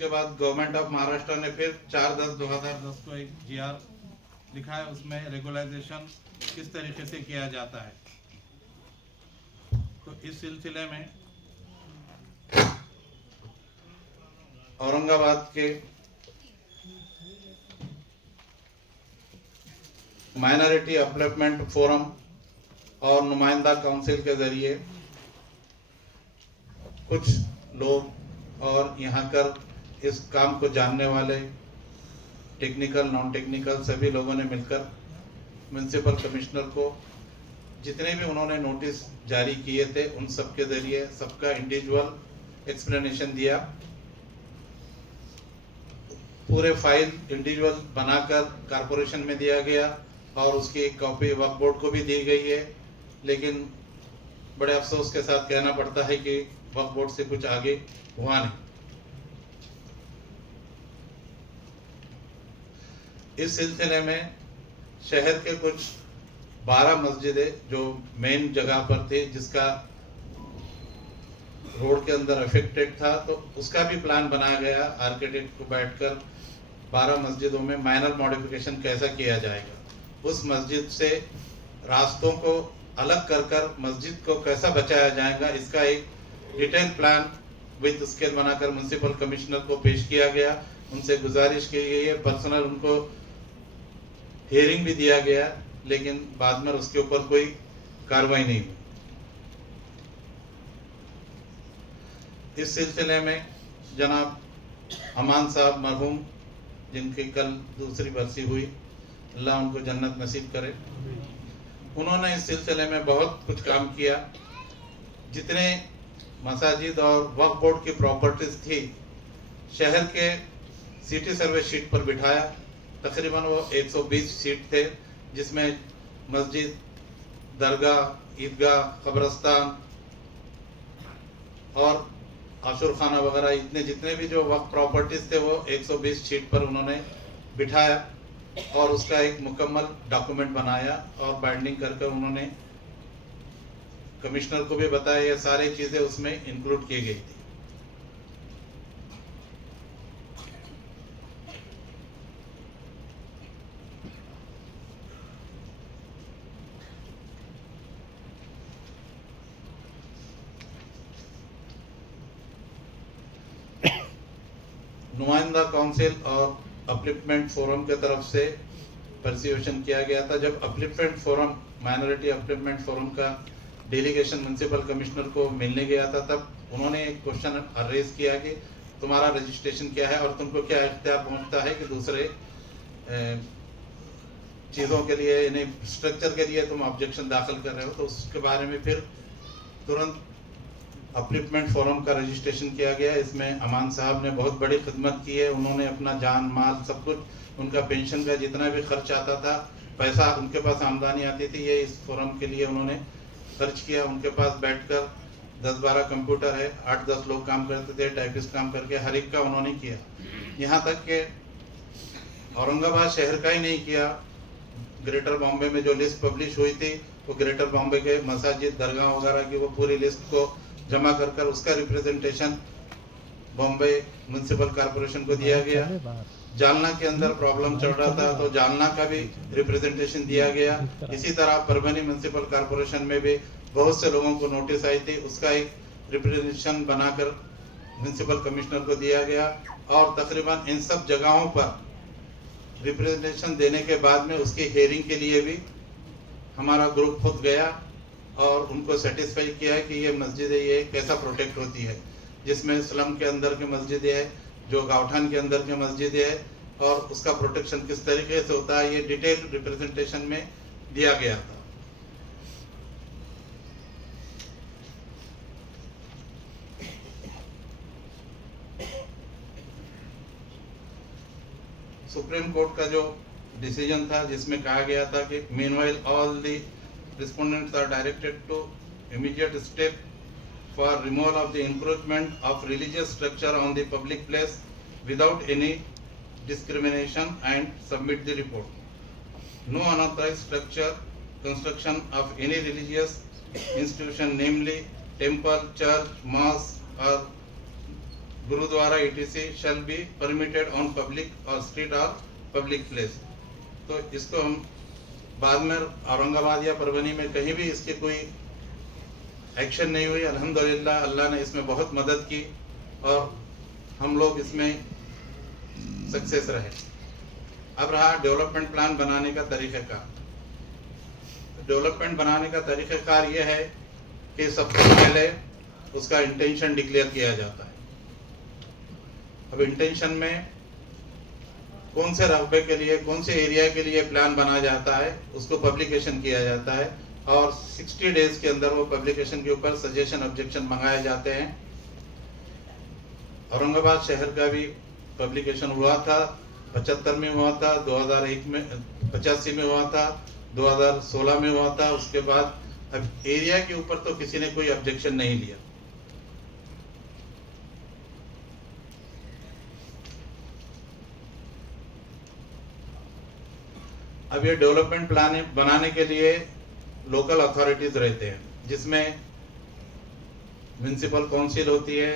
उसके बाद government of Maharashtra ने फिर 4/10/2010 को एक GR लिखा है, उसमें रेगुलाइजेशन किस तरीके से किया जाता है। तो इस सिलसिले में औरंगाबाद के माइनॉरिटी अपलिफ्टमेंट फोरम और नुमाइंदा काउंसिल के जरिए कुछ लोग और यहाँ कर इस काम को जानने वाले टेक्निकल नॉन टेक्निकल सभी लोगों ने मिलकर म्युनिसिपल कमिश्नर को जितने भी उन्होंने नोटिस जारी किए थे उन सब के जरिए सबका इंडिविजुअल एक्सप्लेनेशन दिया। पूरे फाइल इंडिविजुअल बनाकर कारपोरेशन में दिया गया और उसकी एक कॉपी वक्फ बोर्ड को भी दी गई है। लेकिन बड़े अफसोस के साथ कहना पड़ता है कि वक्फ बोर्ड से कुछ आगे हुआ नहीं। इस सिलसिले में शहर के कुछ 12 मस्जिदें जो मेन जगह पर थे, जिसका रोड के अंदर अफेक्टेड था, तो उसका भी प्लान बनाया गया आर्किटेक्ट को बैठकर 12 मस्जिदों में माइनर मॉडिफिकेशन कैसा किया जाएगा, उस मस्जिद से रास्तों को अलग कर मस्जिद को कैसा बचाया जाएगा, इसका एक डिटेल प्लान विद स्केल बनाकर म्युनिसिपल कमिश्नर को पेश किया गया। उनसे गुजारिश की गई है, पर्सनल उनको हियरिंग भी दिया गया, लेकिन बाद में उसके ऊपर कोई कार्रवाई नहीं हुई। इस सिलसिले में जनाब अमान साहब मरहूम, जिनकी कल दूसरी बरसी हुई, अल्लाह उनको जन्नत नसीब करे, उन्होंने इस सिलसिले में बहुत कुछ काम किया। जितने मसाजिद और वक्फ बोर्ड की प्रॉपर्टीज थी शहर के सिटी सर्वे शीट पर बिठाया। तकरीबन वो 120 सीट थे, जिसमें मस्जिद, दरगाह, ईदगाह, कब्रस्तान और आशुर खाना वगैरह इतने जितने भी जो वक्फ प्रॉपर्टीज थे वो 120 शीट पर उन्होंने बिठाया और उसका एक मुकम्मल डॉक्यूमेंट बनाया और बाइंडिंग करके उन्होंने कमिश्नर को भी बताया। ये सारी चीजें उसमें इंक्लूड की गई थी। नुमाइंदा काउंसिल और अपलिफ्टमेंट फोरम के तरफ से परसिक्यूशन किया गया था। जब upliftment forum, minority upliftment forum का डेलीगेशन म्युनिसिपल कमिश्नर को मिलने गया था, तब उन्होंने एक क्वेश्चन रेज किया कि तुम्हारा रजिस्ट्रेशन क्या है और तुमको क्या इख्तियार पहुंचता है कि दूसरे चीज़ों के लिए, यानी स्ट्रक्चर के लिए तुम ऑब्जेक्शन दाखिल कर रहे हो। तो उसके बारे में फिर तुरंत अपलिफ्टमेंट फोरम का रजिस्ट्रेशन किया गया। इसमें अमान साहब ने बहुत बड़ी खिदमत की है। उन्होंने अपना जान माल सब कुछ, उनका पेंशन का जितना भी खर्च आता था, पैसा उनके पास आमदनी आती थी, ये इस फोरम के लिए उन्होंने खर्च किया। उनके पास बैठकर 10-12 कंप्यूटर है, 8-10 लोग काम करते थे, टाइपिस्ट काम करके हर एक का उन्होंने किया। यहाँ तक कि औरंगाबाद शहर का ही नहीं किया, ग्रेटर बॉम्बे में जो लिस्ट पब्लिश हुई थी वो ग्रेटर बॉम्बे के मसाजिद, दरगाह वगैरह की वो पूरी लिस्ट को जमा कर उसका रिप्रेजेंटेशन बॉम्बे म्युनिसिपल कॉर्पोरेशन को दिया गया। जालना के अंदर प्रॉब्लम चल रहा था तो जालना का भी रिप्रेजेंटेशन दिया गया। इसी तरह परभनी म्युनिसिपल कॉर्पोरेशन में भी बहुत से लोगों को नोटिस आई थी, उसका एक रिप्रेजेंटेशन बनाकर म्युनिसिपल कमिश्नर को दिया गया। और तकरीबन इन सब जगहों पर रिप्रेजेंटेशन देने के बाद में उसकी हेयरिंग के लिए भी हमारा ग्रुप खुद गया और उनको सेटिस्फाई किया है कि ये मस्जिद है, ये कैसा प्रोटेक्ट होती है, जिसमें स्लम के अंदर की मस्जिद है, जो गावठान के अंदर की मस्जिद है, और उसका प्रोटेक्शन किस तरीके से होता है, ये डिटेल रिप्रेजेंटेशन में दिया गया था। सुप्रीम कोर्ट का जो डिसीजन था जिसमें कहा गया था कि meanwhile all the respondents are directed to immediate step for removal of the encroachment of religious structure on the public place without any discrimination and submit the report. No unauthorized structure, construction of any religious institution, namely temple, church, mosque or gurdwara etc shall be permitted on public or street or public place। तो इसको हम बाद में औरंगाबाद या परभनी में कहीं भी इसकी कोई एक्शन नहीं हुई। अल्हम्दुलिल्लाह अल्लाह ने इसमें बहुत मदद की और हम लोग इसमें सक्सेस रहे। अब रहा डेवलपमेंट प्लान बनाने का तरीक़ाकार। डेवलपमेंट बनाने का तरीक़ाकार ये है कि सबसे पहले उसका इंटेंशन डिक्लेयर किया जाता है। अब इंटेंशन में कौन से रकबे के लिए, कौन से एरिया के लिए प्लान बना जाता है, उसको पब्लिकेशन किया जाता है और 60 डेज के अंदर वो पब्लिकेशन के ऊपर सजेशन ऑब्जेक्शन मंगाए जाते हैं। औरंगाबाद शहर का भी पब्लिकेशन हुआ था, 75 में हुआ था, 2001 में 85 में हुआ था, 2016 में हुआ था। उसके बाद अब एरिया के ऊपर तो किसी ने कोई ऑब्जेक्शन नहीं लिया। अब ये डेवलपमेंट प्लान बनाने के लिए लोकल अथॉरिटीज रहते हैं, जिसमें म्युनिसिपल काउंसिल होती है,